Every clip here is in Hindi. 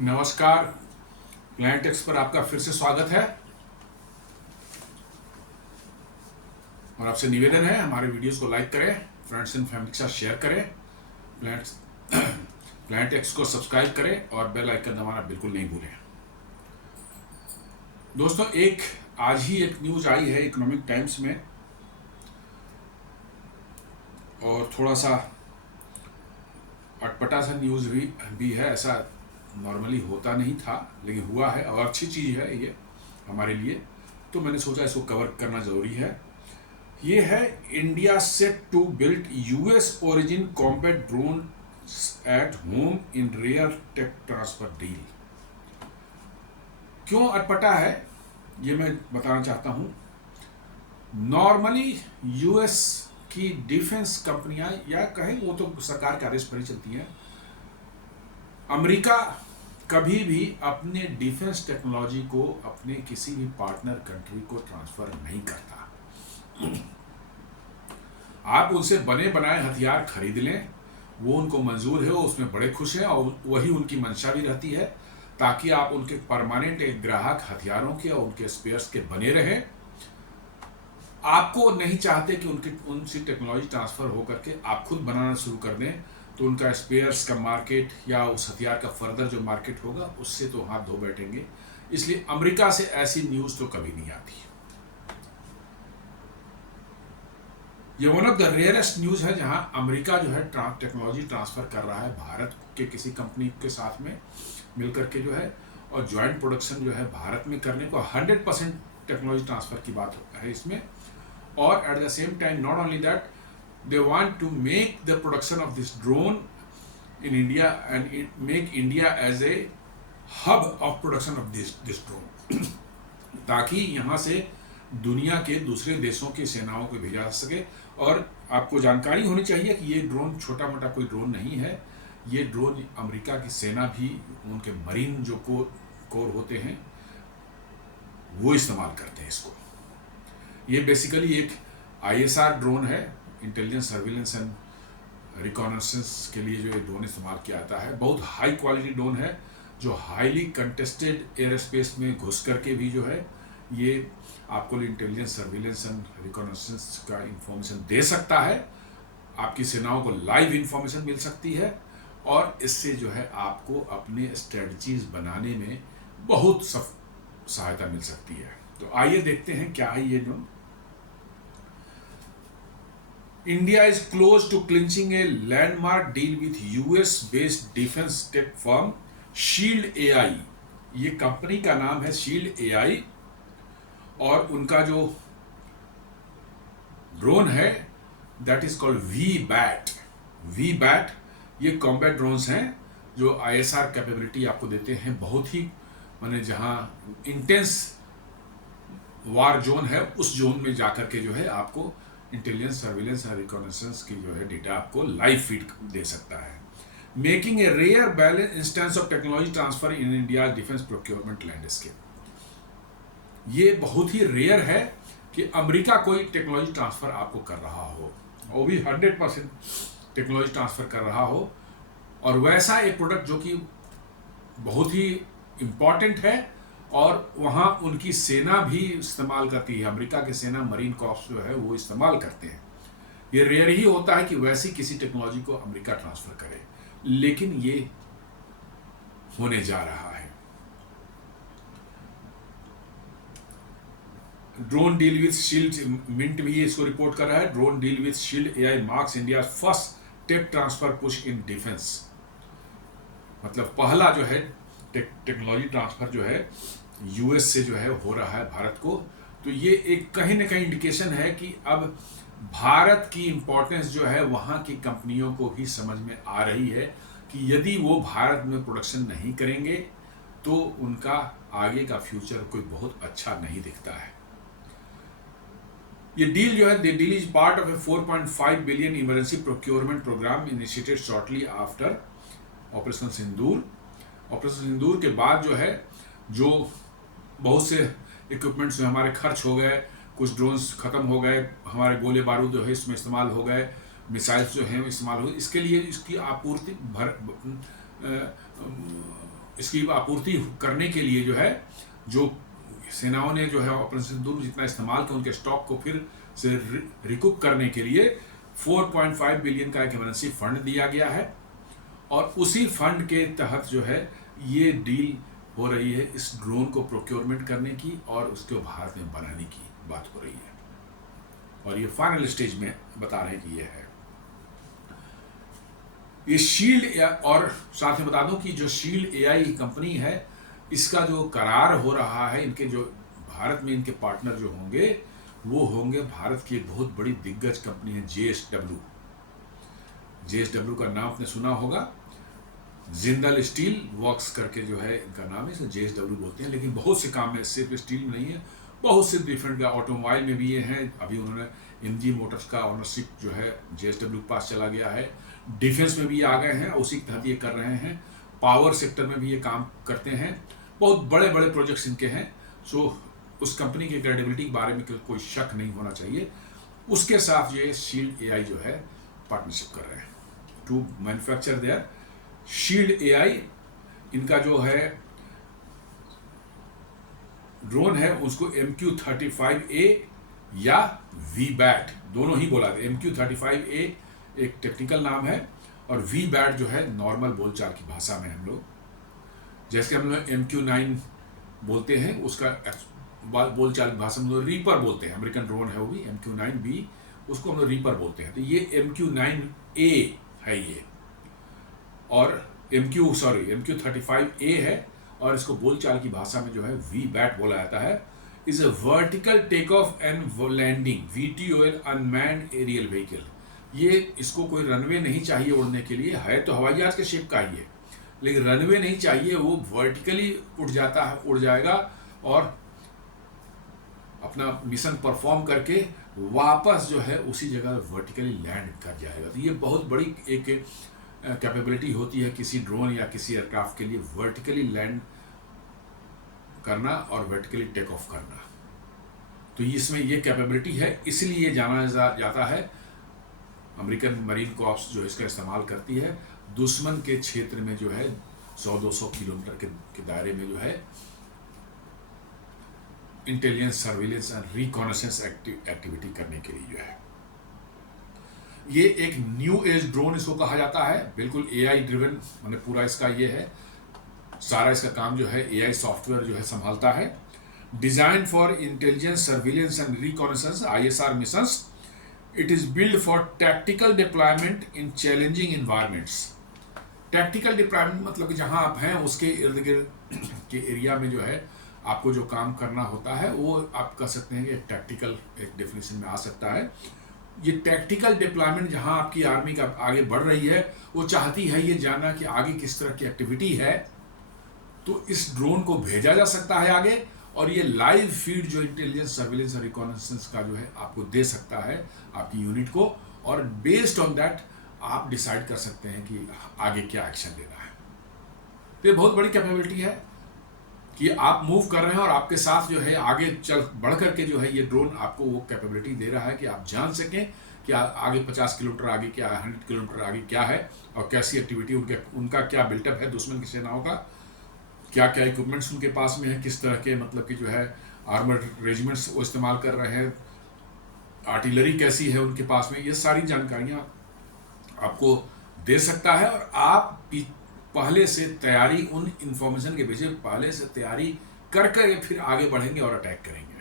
नमस्कार। प्लान टेक्स पर आपका फिर से स्वागत है और आपसे निवेदन है हमारे वीडियोस को लाइक करें, फ्रेंड्स एंड फैमिली के साथ शेयर करें, प्लान टेक्स को सब्सक्राइब करें और बेल आइकन दबाना बिल्कुल नहीं भूलें। दोस्तों, आज ही एक न्यूज आई है इकोनॉमिक टाइम्स में और थोड़ा सा अटपटा सा न्यूज भी है। ऐसा नॉर्मली होता नहीं था लेकिन हुआ है और अच्छी चीज़ है ये हमारे लिए, तो मैंने सोचा इसको कवर करना ज़रूरी है। ये है India set to build US origin combat drone at home in rare tech transfer deal. क्यों अटपटा है ये मैं बताना चाहता हूँ। नॉर्मली यूएस की डिफेंस कंपनियां या कहें वो तो सरकार के आदेश पर ही चलती हैं। अमेरिका कभी भी अपने डिफेंस टेक्नोलॉजी को अपने किसी भी पार्टनर कंट्री को ट्रांसफर नहीं करता। आप उनसे बने बनाए हथियार खरीद लें, वो उनको मंजूर है, वो उसमें बड़े खुश हैं और वही उनकी मंशा भी रहती है ताकि आप उनके परमानेंट एक ग्राहक हथियारों के और उनके स्पेयर्स के बने रहें। आपको नहीं चाहते कि उनसी टेक्नोलॉजी ट्रांसफर होकर के आप खुद बनाना शुरू कर दें, तो उनका स्पेयर्स का मार्केट या उस हथियार का फर्दर जो मार्केट होगा उससे तो हाथ धो बैठेंगे। इसलिए अमेरिका से ऐसी न्यूज़ तो कभी नहीं आती। ये one of the rarest news है जहां अमेरिका जो है टेक्नोलॉजी ट्रांसफ़र कर रहा है भारत के किसी कंपनी के साथ में मिलकर के जो है, और ज्वाइंट प्रोडक्शन जो है भारत में करने को 100% टेक्नोलॉजी ट्रांसफ़र की बात है इसमें। और at the same time not only that, they want to make the production of this drone in India and make India as a hub of production of this drone ताकि यहाँ से दुनिया के दूसरे देशों की सेनाओं को भेजा जा सके। और आपको जानकारी होनी चाहिए कि ये ड्रोन छोटा मोटा कोई ड्रोन नहीं है। ये ड्रोन अमेरिका की सेना भी, उनके मरीन जो कोर होते हैं वो इस्तेमाल करते हैं इसको। ये बेसिकली एक ISR ड्रोन है, इंटेलिजेंस सर्विलेंस एंड रिकॉनेसेंस के लिए जो ये ड्रोन इस्तेमाल किया जाता है। बहुत हाई क्वालिटी ड्रोन है जो हाईली कंटेस्टेड एयर स्पेस में घुस करके भी जो है ये आपको इंटेलिजेंस सर्विलेंस एंड रिकॉनेसेंस का इंफॉर्मेशन दे सकता है। आपकी सेनाओं को लाइव इंफॉर्मेशन मिल सकती है और इससे जो है आपको अपने स्ट्रेटजीज बनाने में बहुत सहायता मिल सकती है। तो आइए देखते हैं क्या है ये drone. India is close to clinching a landmark deal with US-based defense tech firm Shield AI। ये कंपनी का नाम है Shield AI और उनका जो ड्रोन है दैट इज कॉल्ड V-BAT। ये कॉम्बैट ड्रोन्स हैं जो ISR कैपेबिलिटी आपको देते हैं। बहुत ही माने जहां इंटेंस वार जोन है उस जोन में जाकर के जो है आपको इंटेलिजेंस सर्विलेंस और रिकॉनेसेंस की जो है डेटा आपको लाइव फीड दे सकता है। Making a rare balance instance of technology transfer in India defence procurement landscape. ये बहुत ही रेयर है कि अमेरिका कोई टेक्नोलॉजी ट्रांसफर आपको कर रहा हो, वो भी 100% टेक्नोलॉजी ट्रांसफर कर रहा हो, और वैसा एक प्रोडक्ट जो कि बहुत ही इंपॉर्टेंट है और वहाँ उनकी सेना भी इस्तेमाल करती है। अमेरिका की सेना मरीन कॉर्प्स जो है वो इस्तेमाल करते हैं। ये रेयर ही होता है कि वैसी किसी टेक्नोलॉजी को अमेरिका ट्रांसफर करे, लेकिन ये होने जा रहा है। Drone deal with Shield, Mint भी इसको रिपोर्ट कर रहा है। Drone deal with Shield AI marks India first tech transfer push in defence. मतलब पहला जो है टेक्नोलॉजी ट्रांसफर जो है US से जो है हो रहा है भारत को। तो ये एक कहीं ना कहीं इंडिकेशन है कि अब भारत की इंपॉर्टेंस जो है वहाँ की कंपनियों को भी समझ में आ रही है कि यदि वो भारत में प्रोडक्शन नहीं करेंगे तो उनका आगे का फ्यूचर कोई बहुत अच्छा नहीं दिखता है। ये डील जो है, the deal is part of a 4.5 billion emergency procurement programme initiated shortly after operation Sindoor. Operation Sindoor के बाद जो है जो बहुत से इक्विपमेंट्स जो हमारे खर्च हो गए, कुछ ड्रोन्स ख़त्म हो गए, हमारे गोले बारूद जो है इसमें इस्तेमाल हो गए, मिसाइल्स जो हैं इस्तेमाल हो गए, इसके लिए इसकी आपूर्ति इसकी आपूर्ति करने के लिए जो है, जो सेनाओं ने जो है ऑपरेशन सिंदूर जितना इस्तेमाल किया, उनके स्टॉक को फिर से रिकूप करने के लिए 4.5 बिलियन का एक इमरजेंसी फंड दिया गया है। और उसी फंड के तहत जो है ये डील हो रही है इस ड्रोन को प्रोक्योरमेंट करने की और उसको भारत में बनाने की बात हो रही है। और ये फाइनल स्टेज में बता रहे हैं कि ये है ये शील्ड। और साथ में बता दूं कि जो शील्ड एआई कंपनी है, इसका जो करार हो रहा है, इनके जो भारत में इनके पार्टनर जो होंगे वो होंगे भारत की एक बहुत बड़ी दिग्गज कंपनी है जेएसडब्ल्यू। जेएसडब्ल्यू का नाम आपने सुना होगा, जिंदल स्टील वर्क्स करके जो है इनका नाम है, इसे जेएसडब्ल्यू बोलते हैं। लेकिन बहुत से काम है, सिर्फ स्टील में नहीं है, बहुत से डिफरेंट का ऑटोमोबाइल में भी ये हैं। अभी उन्होंने एमजी मोटर्स का ऑनरशिप जो है जेएसडब्ल्यू के पास चला गया है। डिफेंस में भी ये आ गए हैं, उसी के तहत ये कर रहे हैं। पावर सेक्टर में भी ये काम करते हैं, बहुत बड़े बड़े प्रोजेक्ट्स इनके हैं। सो उस कंपनी की क्रेडिबिलिटी के बारे में कोई शक नहीं होना चाहिए। उसके साथ ये शील्ड एआई जो है पार्टनरशिप कर रहे हैं to manufacture their Shield AI. इनका जो है ड्रोन है उसको MQ-35A या VBAT दोनों ही बोला था। MQ-35A एक टेक्निकल नाम है और VBAT जो है नॉर्मल बोलचाल की भाषा में हम लोग, जैसे हम लोग MQ-9 बोलते हैं, उसका बोलचाल की भाषा में रीपर बोलते हैं। अमेरिकन ड्रोन है वो भी MQ-9B, उसको हम लोग रीपर बोलते हैं। तो ये MQ-9A है ये, और MQ-35A है, और इसको बोलचाल की भाषा में जो है VBAT बोला जाता है। Is a vertical take off and landing VTOL unmanned aerial vehicle. ये इसको कोई रनवे नहीं चाहिए उड़ने के लिए, है तो हवाई जहाज के शेप का ही है, लेकिन रनवे नहीं चाहिए, वो वर्टिकली उड़ जाता है, उड़ जाएगा और अपना मिशन परफॉर्म करके वापस जो है उसी जगह वर्टिकली लैंड कर जाएगा। तो ये बहुत बड़ी एक कैपेबिलिटी होती है किसी ड्रोन या किसी एयरक्राफ्ट के लिए, वर्टिकली लैंड करना और वर्टिकली टेक ऑफ करना। तो इसमें ये कैपेबिलिटी है, इसलिए जाना जाता है। अमेरिकन मरीन कॉर्प्स जो इसका इस्तेमाल करती है दुश्मन के क्षेत्र में जो है 100-200 किलोमीटर के दायरे में जो है intelligence, surveillance and reconnaissance activity करने के लिए जो है। ये एक न्यू एज ड्रोन इसको कहा जाता है, बिल्कुल एआई ड्रिवन, मैंने पूरा इसका ये है, सारा इसका काम जो है एआई सॉफ्टवेयर जो है संभालता है। Design for intelligence, surveillance and reconnaissance ISR missions. It is build for tactical deployment in challenging environments. Tactical deployment मतलब कि जहां आप हैं उसके इर्द गिर्द के एरिया में जो है आपको जो काम करना होता है वो आप कह सकते हैं कि टैक्टिकल एक डेफिनेशन में आ सकता है। ये टैक्टिकल डिप्लॉयमेंट जहां आपकी आर्मी का आगे बढ़ रही है, वो चाहती है ये जानना कि आगे किस तरह की एक्टिविटी है, तो इस ड्रोन को भेजा जा सकता है आगे, और ये लाइव फीड जो इंटेलिजेंस, सर्विलेंस और रिकॉनेसेंस का जो है आपको दे सकता है आपकी यूनिट को, और बेस्ड ऑन दैट आप डिसाइड कर सकते हैं कि आगे क्या एक्शन लेना है। तो ये बहुत बड़ी कैपेबिलिटी है कि आप मूव कर रहे हैं और आपके साथ जो है आगे चल बढ़ करके जो है ये ड्रोन आपको वो कैपेबिलिटी दे रहा है कि आप जान सकें कि आगे 50 किलोमीटर आगे क्या है, 100 किलोमीटर आगे क्या है, और कैसी एक्टिविटी उनका क्या बिल्टअप है, दुश्मन की सेनाओं का क्या क्या इक्विपमेंट्स उनके पास में है, किस तरह के मतलब कि जो है आर्मर्ड रेजिमेंट्स वो इस्तेमाल कर रहे हैं, आर्टिलरी कैसी है उनके पास में, ये सारी जानकारियाँ आपको दे सकता है। और आप पहले से तैयारी, उन इंफॉर्मेशन के बेसिस पहले से तैयारी कर फिर आगे बढ़ेंगे और अटैक करेंगे।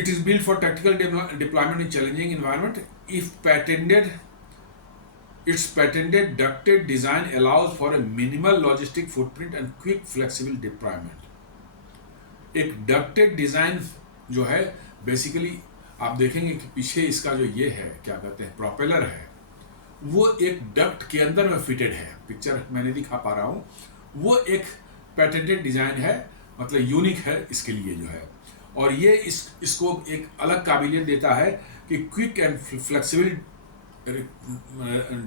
It is build for tactical deployment in challenging environment. If patented, its patented ducted design allows for a minimal logistic footprint and quick flexible deployment। एक डक्टेड डिजाइन जो है बेसिकली आप देखेंगे कि पीछे इसका जो ये है क्या कहते हैं प्रोपेलर है, वो एक डक्ट के अंदर में फिटेड है। पिक्चर मैंने दिखा पा रहा हूँ, वो एक पैटेंटेड डिजाइन है, मतलब यूनिक है इसके लिए जो है, और ये इसको एक अलग काबिलियत देता है कि क्विक एंड फ्लेक्सिबल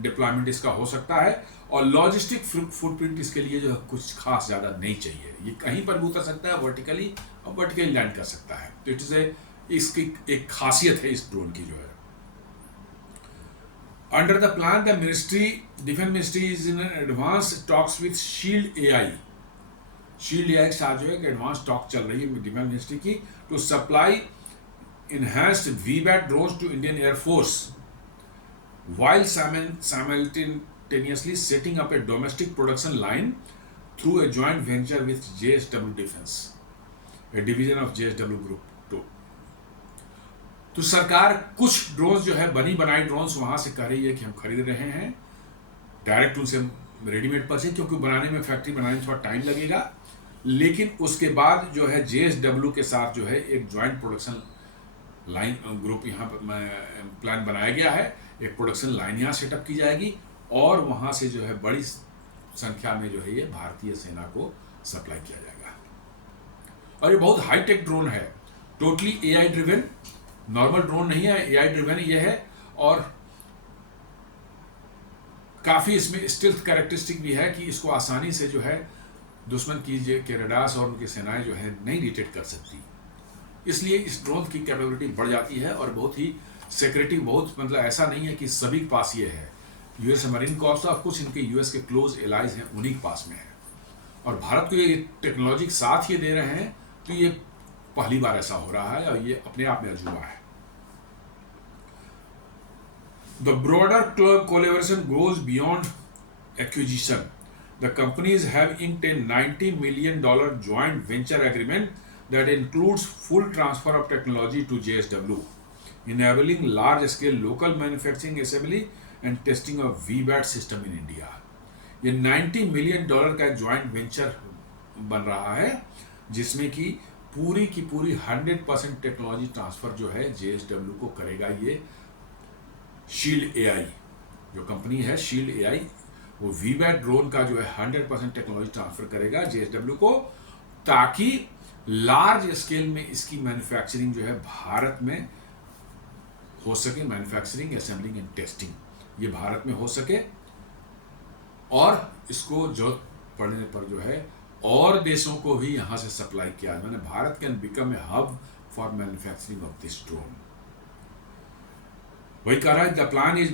डिप्लॉयमेंट इसका हो सकता है, और लॉजिस्टिक फुटप्रिंट इसके लिए जो है कुछ खास ज़्यादा नहीं चाहिए। ये कहीं पर भी उतर सकता है वर्टिकली, और वर्टिकली लैंड कर सकता है। तो इट इज इसकी एक खासियत है इस ड्रोन की जो है। Under the plan, the Defense Ministry is in advanced talks with Shield AI. Shield AI के साथ जो है कि एडवांस टॉक चल रही है डिफेंस मिनिस्ट्री की to supply enhanced VBAT drones to Indian Air Force while simultaneously setting up a domestic production line through a joint venture with JSW Defense, a division of JSW Group 2. तो सरकार कुछ ड्रोन्स जो है बनी बनाई ड्रोन्स वहां से कह रही है कि हम खरीद रहे हैं डायरेक्ट उनसे रेडीमेड परचेज, क्योंकि बनाने में फैक्ट्री बनाने में थोड़ा टाइम लगेगा, लेकिन उसके बाद जो है JSW के साथ जो है एक ज्वाइंट प्रोडक्शन लाइन ग्रुप यहाँ पर प्लान बनाया गया है, एक प्रोडक्शन लाइन यहाँ सेटअप की जाएगी और वहाँ से जो है बड़ी संख्या में जो है ये भारतीय सेना को सप्लाई किया जाएगा। और ये बहुत हाईटेक ड्रोन है, totally AI driven, normal drone नहीं है, AI ड्रिवन ये है और काफ़ी इसमें स्टिल्थ कैरेक्टरिस्टिक भी है कि इसको आसानी से जो है दुश्मन की के रडार्स और उनकी सेनाएं जो है नहीं डिटेक्ट कर सकती, इसलिए इस ड्रोन की कैपेबिलिटी बढ़ जाती है और बहुत ही सिक्योरिटी बहुत मतलब ऐसा नहीं है कि सभी के पास ये है। यूएस मरीन कॉर्प्स और कुछ इनके यूएस के क्लोज एलाइज हैं उन्हीं के पास में है और भारत को ये टेक्नोलॉजी साथ ये दे रहे हैं, तो ये पहली बार ऐसा हो रहा है और ये अपने आप में अजूबा है। The broader collaboration goes beyond acquisition. The companies have inked a $90 million joint venture agreement that includes full transfer of technology to JSW, enabling large-scale local manufacturing, assembly, and testing of VBAT system in India. ये $90 million का ज्वाइंट वेंचर बन रहा है जिसमें कि पूरी की पूरी 100% टेक्नोलॉजी ट्रांसफर जो है JSW को करेगा। ये शील्ड AI जो कंपनी है, शील्ड AI, वो VBAT ड्रोन का जो है 100% टेक्नोलॉजी ट्रांसफर करेगा JSW को, ताकि लार्ज स्केल में इसकी मैन्युफैक्चरिंग जो है भारत में हो सके, मैन्युफैक्चरिंग, असेंबलिंग एंड टेस्टिंग ये भारत में हो सके और इसको जरूरत पड़ने पर जो है और देशों को भी यहाँ से सप्लाई किया, मैंने Bharat can become a hub for manufacturing of this drone. वही कह रहा है the plan is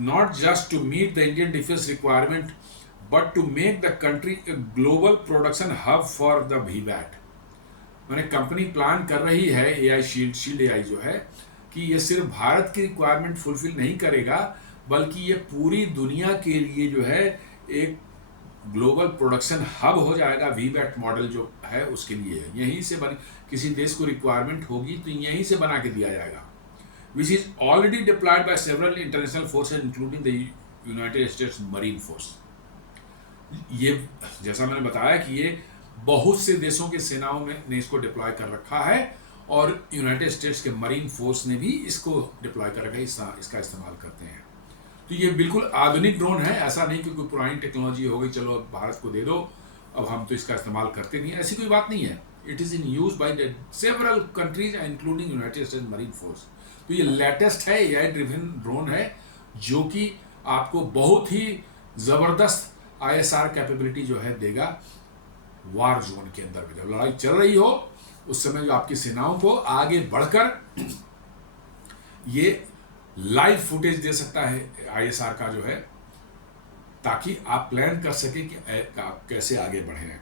not just to meet the Indian defence requirement but to make the country a global production hub for the VBAT। मैंने कंपनी प्लान कर रही है AI शील्ड AI जो है कि ये सिर्फ भारत की रिक्वायरमेंट फुलफिल नहीं करेगा बल्कि ये पूरी दुनिया के लिए जो है एक ग्लोबल प्रोडक्शन हब हो जाएगा। VBAT मॉडल जो है उसके लिए यहीं से बन, किसी देश को रिक्वायरमेंट होगी तो यहीं से बना के दिया जाएगा, which is already deployed by several international forces including the United States Marine Force। ये जैसा मैंने बताया कि ये बहुत से देशों के सेनाओं में ने इसको डिप्लॉय कर रखा है और यूनाइटेड स्टेट्स के मरीन फोर्स ने भी इसको डिप्लॉय कर रखा है, इसका इस्तेमाल करते हैं। तो ये बिल्कुल आधुनिक ड्रोन है, ऐसा नहीं कि कोई पुरानी टेक्नोलॉजी हो गई चलो भारत को दे दो अब हम तो इसका इस्तेमाल करते नहीं, ऐसी कोई बात नहीं है। It is in use by several countries including United states marine force. तो ये लेटेस्ट है, AI ड्रिवन ड्रोन है जो कि आपको बहुत ही ज़बरदस्त ISR कैपेबिलिटी जो है देगा वार जोन के अंदर में। जब लड़ाई चल रही हो उस समय जो आपकी सेनाओं को आगे बढ़कर ये लाइव फुटेज दे सकता है ISR का जो है, ताकि आप प्लान कर सके कि आप कैसे आगे बढ़े।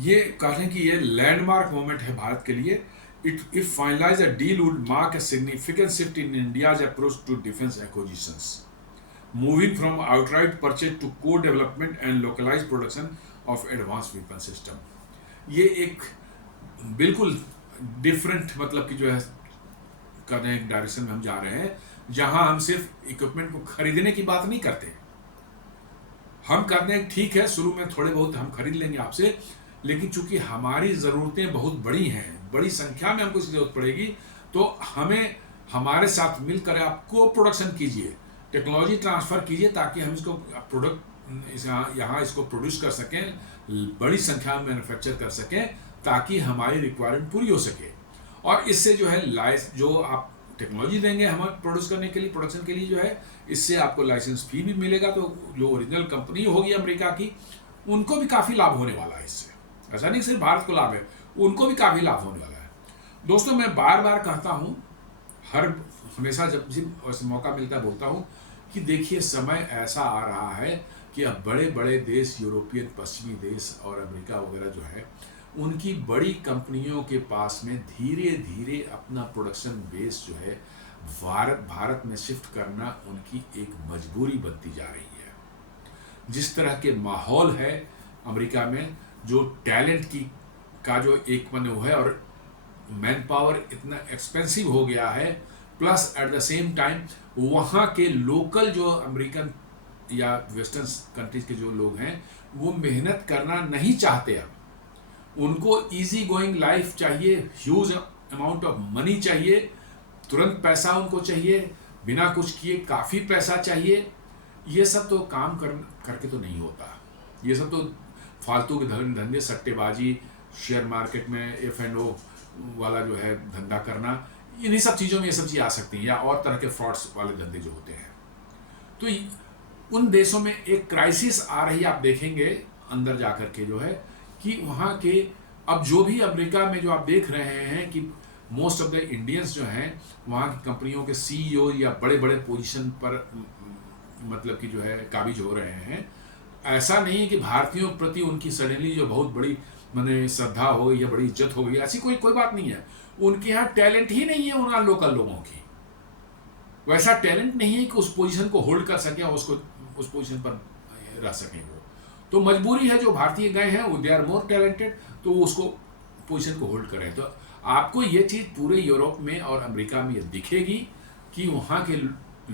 ये कहते कि ये लैंडमार्क मोमेंट है भारत के लिए। If finalize a deal would mark a significant shift in India's approach to defence acquisitions, moving from outright purchase to co development and localize production of advance weapon system. ये एक बिल्कुल डिफरेंट मतलब कि जो है करने एक डायरेक्शन में हम जा रहे हैं, जहां हम सिर्फ इक्विपमेंट को खरीदने की बात नहीं करते। हम करते हैं ठीक है, शुरू में थोड़े बहुत हम खरीद लेंगे आपसे, लेकिन चूंकि हमारी ज़रूरतें बहुत बड़ी हैं, बड़ी संख्या में हमको इसकी जरूरत पड़ेगी, तो हमें हमारे साथ मिलकर आप को प्रोडक्शन कीजिए, टेक्नोलॉजी ट्रांसफ़र कीजिए, ताकि हम इसको प्रोडक्ट यहाँ इसको प्रोड्यूस कर सकें, बड़ी संख्या में मैन्युफैक्चर कर सकें, ताकि हमारी रिक्वायरमेंट पूरी हो सके। और इससे जो है जो आप टेक्नोलॉजी देंगे हमें प्रोड्यूस करने के लिए, प्रोडक्शन के लिए जो है, इससे आपको लाइसेंस फी भी मिलेगा, तो जो ओरिजिनल कंपनी होगी अमेरिका की उनको भी काफ़ी लाभ होने वाला है इससे। ऐसा नहीं सिर्फ भारत को लाभ है, उनको भी काफ़ी लाभ होने वाला है। दोस्तों मैं बार बार कहता हूँ, हमेशा जब भी मौका मिलता है बोलता हूँ कि देखिए समय ऐसा आ रहा है कि अब बड़े बड़े देश, यूरोपियन पश्चिमी देश और अमेरिका वगैरह जो है, उनकी बड़ी कंपनियों के पास में धीरे धीरे अपना प्रोडक्शन बेस जो है भारत में शिफ्ट करना उनकी एक मजबूरी बनती जा रही है। जिस तरह के माहौल है अमेरिका में, जो टैलेंट की का जो एक मन है, और मैन पावर इतना एक्सपेंसिव हो गया है, plus at the same time वहाँ के लोकल जो अमेरिकन या वेस्टर्न कंट्रीज के जो लोग हैं वो मेहनत करना नहीं चाहते। अब उनको इजी गोइंग लाइफ चाहिए, ह्यूज अमाउंट ऑफ मनी चाहिए, तुरंत पैसा उनको चाहिए, बिना कुछ किए काफ़ी पैसा चाहिए। ये सब तो काम करके तो नहीं होता। ये सब तो फालतू के धंधे, सट्टेबाजी, शेयर मार्केट में F&O वाला जो है धंधा करना, इन्हीं सब चीज़ों में ये सब चीज़ आ सकती हैं, या और तरह के फ्रॉड्स वाले धंधे जो होते हैं। तो उन देशों में एक क्राइसिस आ रही है, आप देखेंगे अंदर जाकर के जो है कि वहाँ के अब जो भी अमेरिका में जो आप देख रहे हैं कि मोस्ट ऑफ द इंडियंस जो हैं वहाँ की कंपनियों के CEO या बड़े बड़े पोजीशन पर मतलब कि जो है काबिज हो रहे हैं। ऐसा नहीं है कि भारतीयों के प्रति उनकी सडनली जो बहुत बड़ी माने श्रद्धा हो गई या बड़ी इज्जत हो गई, ऐसी कोई बात नहीं है। उनके यहाँ टैलेंट ही नहीं है उन लोकल लोगों की, वैसा टैलेंट नहीं है कि उस पोजीशन को होल्ड कर सके और उसको उस पोजीशन पर रह सकें। वो तो मजबूरी है, जो भारतीय गए हैं वो दे आर मोर टैलेंटेड, तो वो उसको पोजीशन को होल्ड करें। तो आपको ये चीज़ पूरे यूरोप में और अमेरिका में ये दिखेगी कि वहाँ के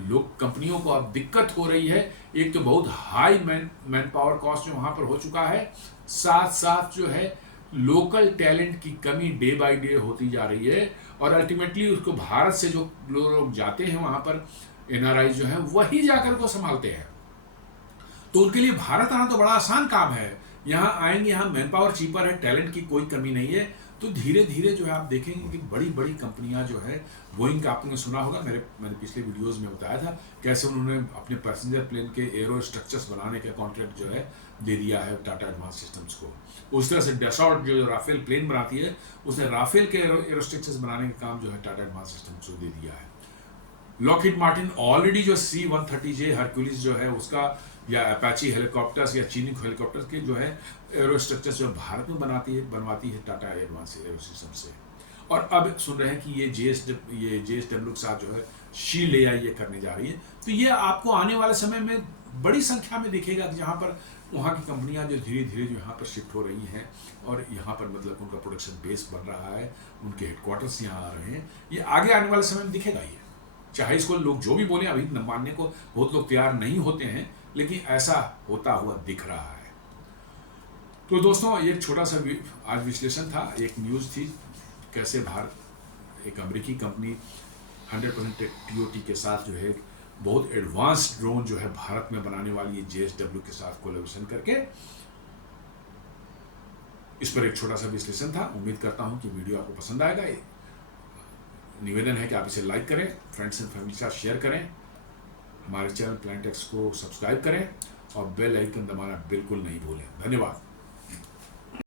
लोग कंपनियों को अब दिक्कत हो रही है। एक तो बहुत हाई मैन पावर कॉस्ट जो वहाँ पर हो चुका है, साथ साथ जो है लोकल टैलेंट की कमी डे बाय डे होती जा रही है, और अल्टीमेटली उसको भारत से जो लोग जाते हैं वहाँ पर NRI जो है वही जाकर को संभालते हैं। तो उनके लिए भारत आना तो बड़ा आसान काम है, यहाँ आएंगे, यहाँ मैन पावर चीपर है, टैलेंट की कोई कमी नहीं है। तो धीरे धीरे जो है आप देखेंगे कि बड़ी बड़ी कंपनियां जो है, बोइंग का आपने सुना होगा, मैंने पिछले वीडियोस में बताया था कैसे उन्होंने अपने पैसेंजर प्लेन के एरो स्ट्रक्चर्स बनाने का कॉन्ट्रैक्ट जो है दे दिया है टाटा एडवांस सिस्टम्स को। उस तरह से डसॉल्ट जो राफेल प्लेन बनाती है, उसने राफेल के एरो स्ट्रक्चर्स बनाने का काम जो है टाटा एडवांस सिस्टम्स को दे दिया है। लॉकहीड मार्टिन ऑलरेडी जो C-130J हरक्यूलिस जो है उसका, या अपाची हेलीकॉप्टर्स या चीनी हेलीकॉप्टर्स के जो है एरो स्ट्रक्चर्स जो भारत में बनवाती है टाटा एडवांस एरो सिस्टम से। और अब सुन रहे हैं कि ये JSW के साथ जो है शील्ड AI ये करने जा रही है। तो ये आपको आने वाले समय में बड़ी संख्या में दिखेगा कि जहाँ पर वहाँ की कंपनियाँ जो धीरे धीरे जो यहाँ पर शिफ्ट हो रही हैं, और यहाँ पर मतलब उनका प्रोडक्शन बेस बन रहा है, उनके हेडक्वार्टर्स यहाँ आ रहे हैं। ये आगे आने वाले समय में दिखेगा ही, चाहे इसको लोग जो भी बोले, अभी मानने को बहुत लोग तैयार नहीं होते हैं, लेकिन ऐसा होता हुआ दिख रहा है। तो दोस्तों ये छोटा सा आज विश्लेषण था, एक न्यूज़ थी, कैसे भारत एक अमेरिकी कंपनी 100% TOT के साथ जो है बहुत एडवांस ड्रोन जो है भारत में बनाने वाली है JSW के साथ कोलैबोरेशन करके। इस पर एक छोटा सा विश्लेषण था। उम्मीद करता हूं कि वीडियो आपको पसंद आएगा। निवेदन है कि आप इसे लाइक करें, फ्रेंड्स एंड फैमिली के साथ शेयर करें, हमारे चैनल प्लान टेक्स को सब्सक्राइब करें और बेल आइकन दबाना बिल्कुल नहीं भूलें। धन्यवाद।